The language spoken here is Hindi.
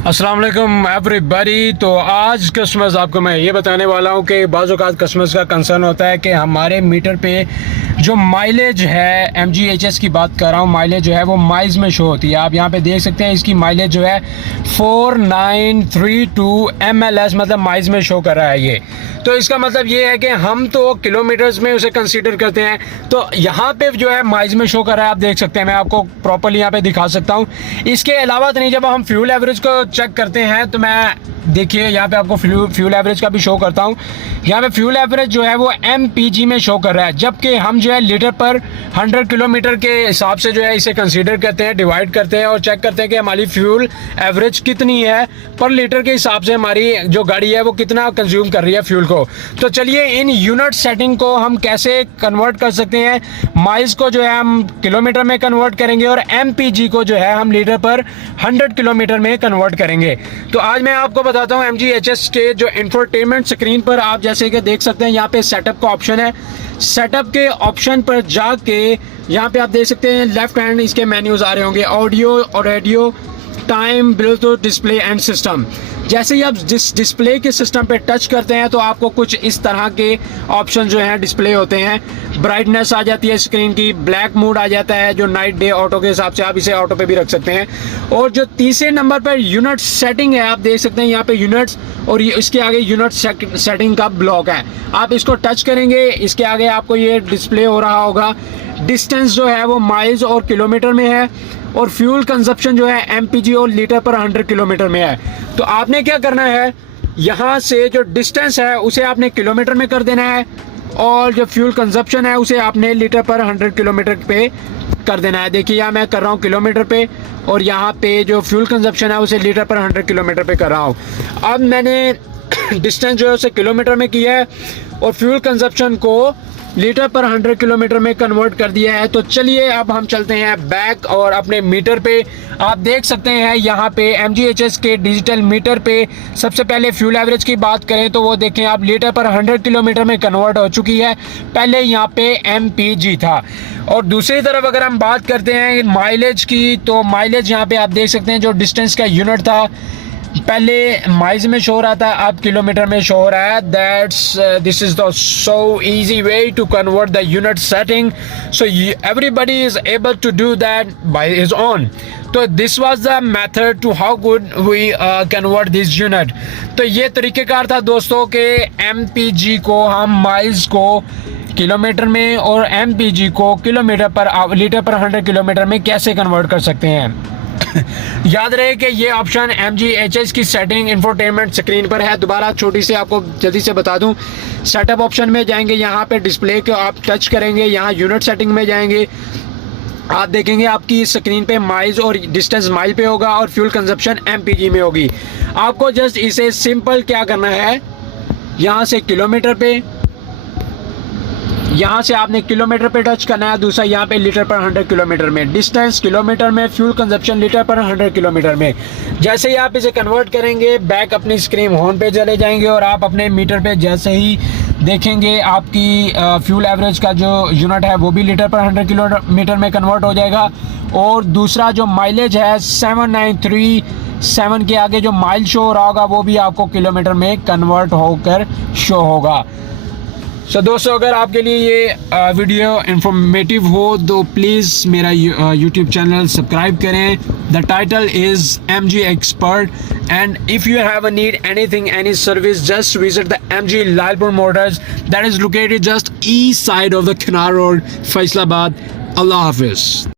अस्सलाम वालेकुम एवरीबॉडी। तो आज कस्टमर्स आपको मैं ये बताने वाला हूँ कि बाज़ औक़ात कस्टमर्स का कंसर्न होता है कि हमारे मीटर पे जो माइलेज है, MGHS की बात कर रहा हूँ, माइलेज जो है वो माइल्स में शो होती है। आप यहाँ पे देख सकते हैं इसकी माइलेज जो है 4932 MLS मतलब माइल्स में शो कर रहा है ये। तो इसका मतलब ये है कि हम तो किलोमीटर्स में उसे कंसीडर करते हैं, तो यहाँ पे जो है माइल्स में शो कर रहा है। आप देख सकते हैं, मैं आपको प्रॉपर्ली यहाँ पे दिखा सकता हूँ। इसके अलावा तो नहीं, जब हम फ्यूल एवरेज को चेक करते हैं तो मैं देखिए यहाँ पे आपको फ्यूल एवरेज का भी शो करता हूँ। यहाँ पे फ्यूल एवरेज जो है वो MPG में शो कर रहा है, जबकि हम जो है लीटर पर 100 किलोमीटर के हिसाब से जो है इसे कंसीडर करते हैं, डिवाइड करते हैं और चेक करते हैं कि हमारी फ्यूल एवरेज कितनी है पर लीटर के हिसाब से, हमारी जो गाड़ी है वो कितना कंज्यूम कर रही है फ्यूल को। तो चलिए इन यूनिट सेटिंग को हम कैसे कन्वर्ट कर सकते हैं। माइल्स को जो है हम किलोमीटर में कन्वर्ट करेंगे और MPG को जो है हम लीटर पर 100 किलोमीटर में कन्वर्ट करेंगे। तो आज मैं आपको बताता हूँ MGHS के जो इंफोटेनमेंट स्क्रीन पर आप जैसे कि देख सकते हैं, यहाँ पे सेटअप का ऑप्शन है। सेटअप के ऑप्शन पर जाके यहाँ पे आप देख सकते हैं लेफ्ट हैंड इसके मेन्यूज आ रहे होंगे, ऑडियो और radio, time, Bluetooth, display and system. जैसे ही आप डिस्प्ले के सिस्टम पे टच करते हैं तो आपको कुछ इस तरह के ऑप्शन जो हैं डिस्प्ले होते हैं। ब्राइटनेस आ जाती है स्क्रीन की, ब्लैक मोड आ जाता है जो नाइट डे ऑटो के हिसाब से, आप इसे ऑटो पे भी रख सकते हैं। और जो तीसरे नंबर पर यूनिट सेटिंग है, आप देख सकते हैं यहाँ पे यूनिट्स और इसके आगे यूनिट सेटिंग का ब्लॉक है। आप इसको टच करेंगे, इसके आगे आपको ये डिस्प्ले हो रहा होगा। डिस्टेंस जो है वो माइल्स और किलोमीटर में है और फ्यूल कंजप्शन जो है MPG और लीटर पर 100 किलोमीटर में है। तो आपने क्या करना है, यहाँ से जो डिस्टेंस है उसे आपने किलोमीटर में कर देना है और जो फ्यूल कंजप्शन है उसे आपने लीटर पर 100 किलोमीटर पे कर देना है। देखिए यहाँ मैं कर रहा हूँ किलोमीटर पे और यहाँ पे जो फ्यूल कंजप्शन है उसे लीटर पर 100 किलोमीटर पे कर रहा हूँ। अब मैंने डिस्टेंस जो है उसे किलोमीटर में किया है और फ्यूल कंजप्शन को लीटर पर 100 किलोमीटर में कन्वर्ट कर दिया है। तो चलिए अब हम चलते हैं बैक और अपने मीटर पे। आप देख सकते हैं यहाँ पे MGHS के डिजिटल मीटर पे सबसे पहले फ्यूल एवरेज की बात करें तो वो देखें आप लीटर पर 100 किलोमीटर में कन्वर्ट हो चुकी है, पहले यहाँ पे MPG था। और दूसरी तरफ अगर हम बात करते हैं माइलेज की, तो माइलेज यहाँ पे आप देख सकते हैं जो डिस्टेंस का यूनिट था पहले माइल्स में शो हो रहा था, अब किलोमीटर में शो हो रहा है। That's this is the so easy way to convert the unit setting, so everybody is able to do that by his own. तो this was the method to how good we convert this unit. तो ये तरीक़ेकार था दोस्तों के MPG को हम माइल्स को किलोमीटर में और MPG को किलोमीटर पर लीटर पर 100 किलोमीटर में कैसे कन्वर्ट कर सकते हैं। याद रहे कि ये ऑप्शन MGHS की सेटिंग इंफोटेनमेंट स्क्रीन पर है। दोबारा छोटी सी आपको जल्दी से बता दूं, सेटअप ऑप्शन में जाएंगे, यहाँ पे डिस्प्ले को आप टच करेंगे, यहाँ यूनिट सेटिंग में जाएंगे, आप देखेंगे आपकी स्क्रीन पे माइल्स और डिस्टेंस माइल पे होगा और फ्यूल कंजप्शन MPG में होगी। आपको जस्ट इसे सिंपल क्या करना है, यहाँ से किलोमीटर पे, यहाँ से आपने किलोमीटर पे टच करना है, दूसरा यहाँ पे लीटर पर 100 किलोमीटर में, डिस्टेंस किलोमीटर में, फ्यूल कंजप्शन लीटर पर 100 किलोमीटर में। जैसे ही आप इसे कन्वर्ट करेंगे बैक अपनी स्क्रीन होम पे चले जाएंगे और आप अपने मीटर पे जैसे ही देखेंगे आपकी फ्यूल एवरेज का जो यूनिट है वो भी लीटर पर 100 किलोमीटर में कन्वर्ट हो जाएगा। और दूसरा जो माइलेज है 7937 के आगे जो माइल शो हो रहा होगा वो भी आपको किलोमीटर में कन्वर्ट होकर शो होगा। सो दोस्तों, अगर आपके लिए ये वीडियो इंफॉर्मेटिव हो तो प्लीज़ मेरा यूट्यूब चैनल सब्सक्राइब करें। The title is MG Expert and if you have a need anything, any service, just visit the MG Lalpur Motors that is located just east side of the Kinar Road, Faisalabad. Allah Hafiz.